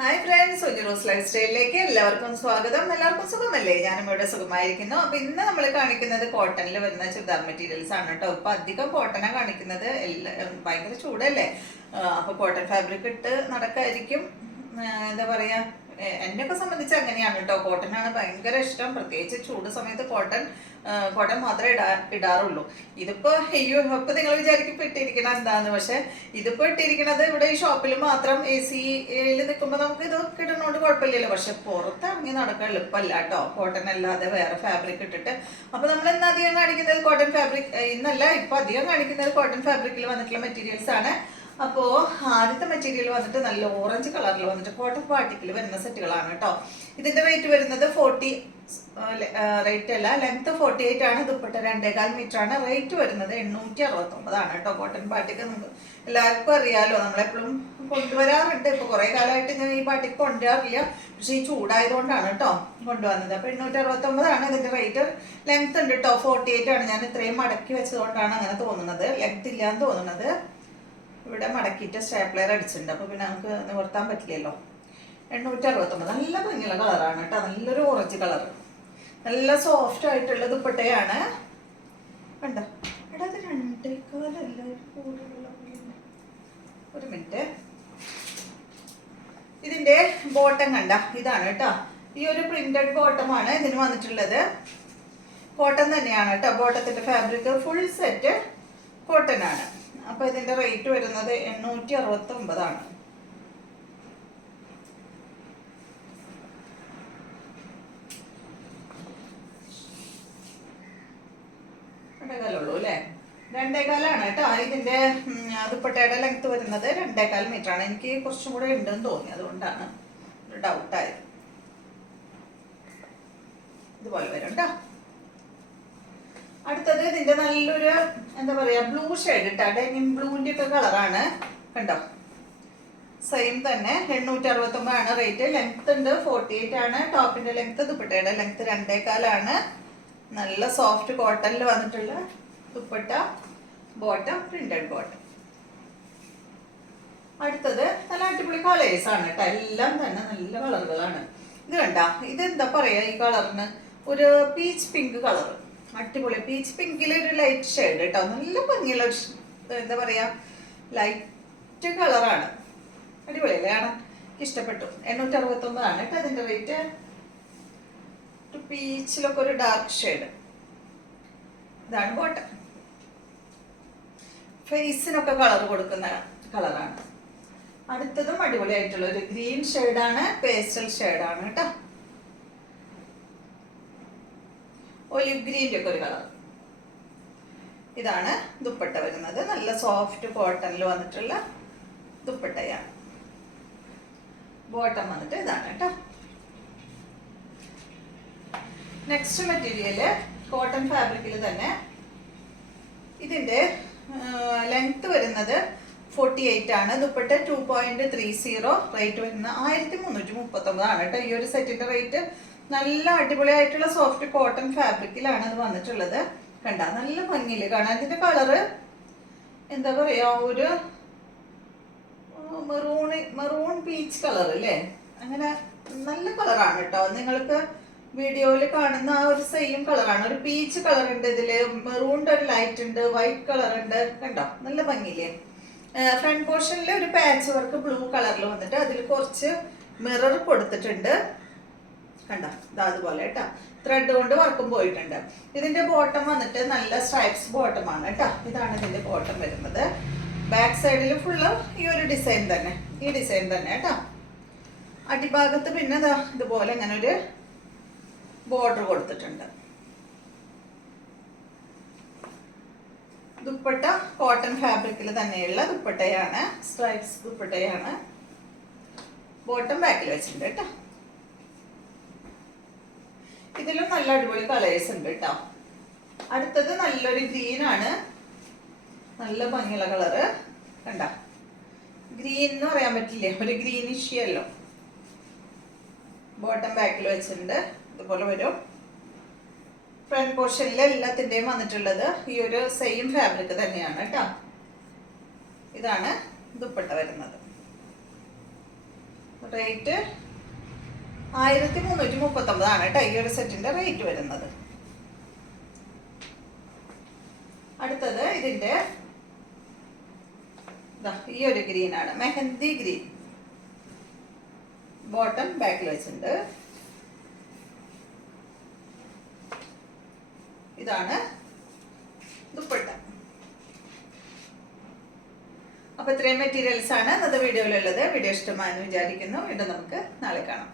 Hi friends, ഒരു rose life സ്റ്റൈലിലേക്ക് എല്ലാവർക്കും സ്വാഗതം. എല്ലാവർക്കും സുഖമല്ലേ? ഞാനും ഇവിടെ സുഖമായിരിക്കുന്നു. അപ്പൊ ഇന്ന് നമ്മൾ കാണിക്കുന്നത് കോട്ടണിൽ വരുന്ന ചുരിദാർ മെറ്റീരിയൽസ് ആണ് കേട്ടോ. ഇപ്പൊ അധികം കോട്ടനാ കാണിക്കുന്നത്. ഭയങ്കര ചൂടല്ലേ, അപ്പൊ കോട്ടൺ ഫാബ്രിക് ഇട്ട് നടക്കായിരിക്കും. എന്താ പറയാ, എന്നെയൊക്കെ സംബന്ധിച്ച് അങ്ങനെയാണ് കേട്ടോ. കോട്ടൺ ആണ് ഭയങ്കര ഇഷ്ടം. പ്രത്യേകിച്ച് ചൂട് സമയത്ത് കോട്ടൺ മാത്രമേ ഇടാറുള്ളൂ. ഇതിപ്പോ അയ്യോ, ഇപ്പൊ നിങ്ങൾ വിചാരിക്കും ഇട്ടിരിക്കണ എന്താന്ന്. പക്ഷെ ഇതിപ്പോ ഇട്ടിരിക്കണത് ഇവിടെ ഈ ഷോപ്പിൽ മാത്രം AC-യിൽ നിൽക്കുമ്പോൾ നമുക്ക് ഇതൊക്കെ ഇടുന്നോണ്ട് കുഴപ്പമില്ലല്ലോ. പക്ഷെ പുറത്തിറങ്ങി നടക്കാൻ എളുപ്പമല്ല കേട്ടോ, കോട്ടൺ അല്ലാതെ വേറെ ഫാബ്രിക് ഇട്ടിട്ട്. അപ്പൊ നമ്മൾ ഇന്ന് അധികം കാണിക്കുന്നത് കോട്ടൺ ഫാബ്രിക്, ഇന്നല്ല ഇപ്പൊ അധികം കാണിക്കുന്നത് കോട്ടൺ ഫാബ്രിക്കിൽ വന്നിട്ടുള്ള മെറ്റീരിയൽസ് ആണ്. അപ്പോ ആദ്യത്തെ മെറ്റീരിയൽ വന്നിട്ട് നല്ല ഓറഞ്ച് കളറിൽ വന്നിട്ട് കോട്ടൺ പാർട്ടിക്കിൽ വരുന്ന സെറ്റുകളാണ് കേട്ടോ. ഇതിന്റെ റേറ്റ് വരുന്നത് 40 റേറ്റ് അല്ല, ലെങ്ത് 48 ആണ്. ദുപ്പട്ട 2.25 മീറ്റർ ആണ്. റേറ്റ് വരുന്നത് 869 ആണ് കേട്ടോ. കോട്ടൺ പാർട്ടിക്ക് നമുക്ക് എല്ലാവർക്കും അറിയാലോ, നമ്മളെപ്പോഴും കൊണ്ടുവരാറുണ്ട്. ഇപ്പൊ കുറെ കാലമായിട്ട് ഞാൻ ഈ പാർട്ടിക്ക് കൊണ്ടുവരാറില്ല, പക്ഷെ ഈ ചൂടായതുകൊണ്ടാണ് കേട്ടോ കൊണ്ടുവന്നത്. അപ്പൊ 869 ആണ് ഇതിന്റെ റേറ്റ്. ലെങ്ത് ഉണ്ട് കേട്ടോ, 48 ആണ്. ഞാൻ ഇത്രയും മടക്കി വെച്ചതുകൊണ്ടാണ് അങ്ങനെ തോന്നുന്നത്, ലെങ്ത് ഇല്ലാന്ന് തോന്നുന്നത്. ഇവിടെ മടക്കിയിട്ട് സ്റ്റാപ്ലർ അടിച്ചിട്ടുണ്ട്, അപ്പൊ പിന്നെ നമുക്ക് നിവർത്താൻ പറ്റില്ലല്ലോ. 869 നല്ല ഭംഗിയുള്ള കളറാണ് കേട്ടോ. നല്ലൊരു ഓറഞ്ച് കളർ, നല്ല സോഫ്റ്റ് ആയിട്ടുള്ള ദുപ്പട്ടയാണ്. കണ്ടോ, എടാ അത് 2.25 ഒരു മിനിറ്റ്. ഇതിന്റെ ബോട്ടം കണ്ട, ഇതാണ് കേട്ടോ. ഈ ഒരു പ്രിന്റഡ് ബോട്ടമാണ് ഇതിന് വന്നിട്ടുള്ളത്. കോട്ടൺ തന്നെയാണ് കേട്ടോ. ബോട്ടത്തിന്റെ ഫാബ്രിക് ഫുൾ സെറ്റ് കോട്ടൺ ആണ്. അപ്പൊ ഇതിന്റെ റേറ്റ് വരുന്നത് 869 ആണ്. രണ്ടേകാലുള്ളൂ അല്ലേ? 2.25 ആണ് കേട്ടോ. ഇതിന്റെ ദുപ്പട്ടയുടെ ലെങ്ത് വരുന്നത് 2.25 മീറ്റർ ആണ്. എനിക്ക് കുറച്ചും കൂടെ ഉണ്ടെന്ന് തോന്നി, അതുകൊണ്ടാണ് ഒരു ഡൗട്ടായത്. ഇതുപോലെ വരും കേട്ടോ. അടുത്തത് ഇതിന്റെ നല്ലൊരു എന്താ പറയാ ബ്ലൂ ഷെയ്ഡ് ഇട്ടാ, ഡെനിം ബ്ലൂവിന്റെ ഒക്കെ കളറാണ്. കണ്ടോ, സെയിം തന്നെ 869 ആണ് റേറ്റ്. ലെങ്ത് ഉണ്ട് 48 ആണ്. ടോപ്പിന്റെ ലെങ്ത്, ദുപ്പട്ടയുടെ ലെങ്ത് 2.25 ആണ്. നല്ല സോഫ്റ്റ് കോട്ടണിൽ വന്നിട്ടുള്ള ദുപ്പട്ട, ബോട്ടം പ്രിന്റഡ് ബോട്ടം. അടുത്തത് നല്ല അടിപൊളി കളേഴ്സ് ആണ് കേട്ടോ. എല്ലാം തന്നെ നല്ല കളറുകളാണ്. ഇത് കണ്ട, ഇതെന്താ പറയാ ഈ കളറിന്, ഒരു പീച്ച് പിങ്ക് കളർ. അടിപൊളി പീച്ച് പിങ്കിലെ ഒരു ലൈറ്റ് ഷെയ്ഡ് കേട്ടോ. നല്ല ഭംഗിയുള്ള എന്താ പറയാ ലൈറ്റ് കളറാണ്. അടിപൊളിയല്ലേ കാണാൻ, ഇഷ്ടപ്പെട്ടു. 869 ആണ് കേട്ടോ അതിന്റെ റേറ്റ്. പീച്ചിലൊക്കെ ഒരു ഡാർക്ക് ഷെയ്ഡ്. ഇതാണ് ബോട്ടം. ഫേസിനൊക്കെ കളർ കൊടുക്കുന്ന കളറാണ്. അടുത്തതും അടിപൊളിയായിട്ടുള്ള ഒരു ഗ്രീൻ ഷെയ്ഡാണ്, പേസ്റ്റൽ ഷെയ്ഡാണ് കേട്ടോ. ഒലിവ് ഗ്രീൻ്റെ ഒക്കെ ഒരു കളർ. ഇതാണ് ദുപ്പട്ട വരുന്നത്. നല്ല സോഫ്റ്റ് കോട്ടണിൽ വന്നിട്ടുള്ള ദുപ്പട്ടയാണ്. ബോട്ടം വന്നിട്ട് ഇതാണ് കേട്ടോ. നെക്സ്റ്റ് മെറ്റീരിയല് കോട്ടൺ ഫാബ്രിക്കിൽ തന്നെ. ഇതിന്റെ ലെങ്ത് വരുന്നത് 48 ആണ്. ദുപ്പട്ട 2.30. റേറ്റ് വരുന്നത് 1339 ആണ് കേട്ടോ. ഈ ഒരു സെറ്റിന്റെ റേറ്റ്. നല്ല അടിപൊളിയായിട്ടുള്ള സോഫ്റ്റ് കോട്ടൺ ഫാബ്രിക്കിലാണ് അത് വന്നിട്ടുള്ളത്. കണ്ട, നല്ല ഭംഗിയില് കാണാൻ. ഇതിന്റെ കളറ് എന്താ പറയാ, ഒരു മെറൂൺ പീച്ച് കളർ അല്ലേ, അങ്ങനെ നല്ല കളറാണ് കേട്ടോ. നിങ്ങൾക്ക് വീഡിയോയിൽ കാണുന്ന ആ ഒരു സെയിം കളറാണ്. ഒരു പീച്ച് കളർ ഉണ്ട് ഇതില്, മെറൂണിന്റെ ഒരു ലൈറ്റ് ഉണ്ട്, വൈറ്റ് കളർ ഉണ്ട്. കണ്ടോ, നല്ല ഭംഗിയില്ലേ. ഫ്രണ്ട് പോർഷനിൽ ഒരു പാച്ച് വർക്ക് ബ്ലൂ കളറിൽ വന്നിട്ട് അതിൽ കുറച്ച് മിറർ കൊടുത്തിട്ടുണ്ട്. കണ്ടോ, ഇതാ അതുപോലെ കേട്ടോ. ത്രെഡ് കൊണ്ട് വർക്കും പോയിട്ടുണ്ട്. ഇതിന്റെ ബോട്ടം വന്നിട്ട് നല്ല സ്ട്രൈപ്സ് ബോട്ടം ആണ് കേട്ടോ. ഇതാണ് ഇതിന്റെ ബോട്ടം വരുന്നത്. ബാക്ക് സൈഡിൽ ഫുള്ള് ഈ ഒരു ഡിസൈൻ തന്നെ, ഈ ഡിസൈൻ തന്നെ കേട്ടോ. അടിഭാഗത്ത് പിന്നെ ഇതുപോലെ ഇങ്ങനെ ഒരു ബോർഡർ കൊടുത്തിട്ടുണ്ട്. ദുപ്പട്ട കോട്ടൺ ഫാബ്രിക്കിൽ തന്നെയുള്ള ദുപ്പട്ടയാണ്, സ്ട്രൈപ്സ് ദുപ്പട്ടയാണ്. ബോട്ടം ബാക്കിൽ വെച്ചിട്ടുണ്ട് കേട്ടോ. ഇതിലും നല്ല അടിപൊളി കളേഴ്സ് ഉണ്ട് കേട്ടോ. അടുത്തത് നല്ലൊരു ഗ്രീൻ ആണ്, നല്ല ഭംഗിയുള്ള കളറ്. കണ്ട, ഗ്രീൻ എന്ന് പറയാൻ പറ്റില്ലേ, ഒരു ഗ്രീനിഷ് യെല്ലോ. ബോട്ടം ബാക്കിൽ വെച്ചിട്ടുണ്ട്. ഇതുപോലെ വരും. ഫ്രണ്ട് പോർഷനിൽ എല്ലാത്തിൻ്റെയും വന്നിട്ടുള്ളത് ഈ ഒരു സെയിം ഫാബ്രിക് തന്നെയാണ് കേട്ടോ. ഇതാണ് ദുപ്പട്ട വരുന്നത്. റേറ്റ് 1339 കേട്ടോ ഈ ഒരു സെറ്റിന്റെ റേറ്റ് വരുന്നത്. അടുത്തത് ഇതിന്റെ ഈ ഒരു ഗ്രീൻ ആണ്, മെഹന്തി ഗ്രീൻ. ബോട്ടം ബാക്കിൽ വെച്ചിട്ടുണ്ട്. ഇതാണ് ദുപ്പട്ട. അപ്പൊ ഇത്രയും മെറ്റീരിയൽസ് ആണ് ഇന്നത്തെ വീഡിയോയിലുള്ളത്. വീഡിയോ ഇഷ്ടമായെന്ന് വിചാരിക്കുന്നു. വീണ്ടും നമുക്ക് നാളെ കാണാം.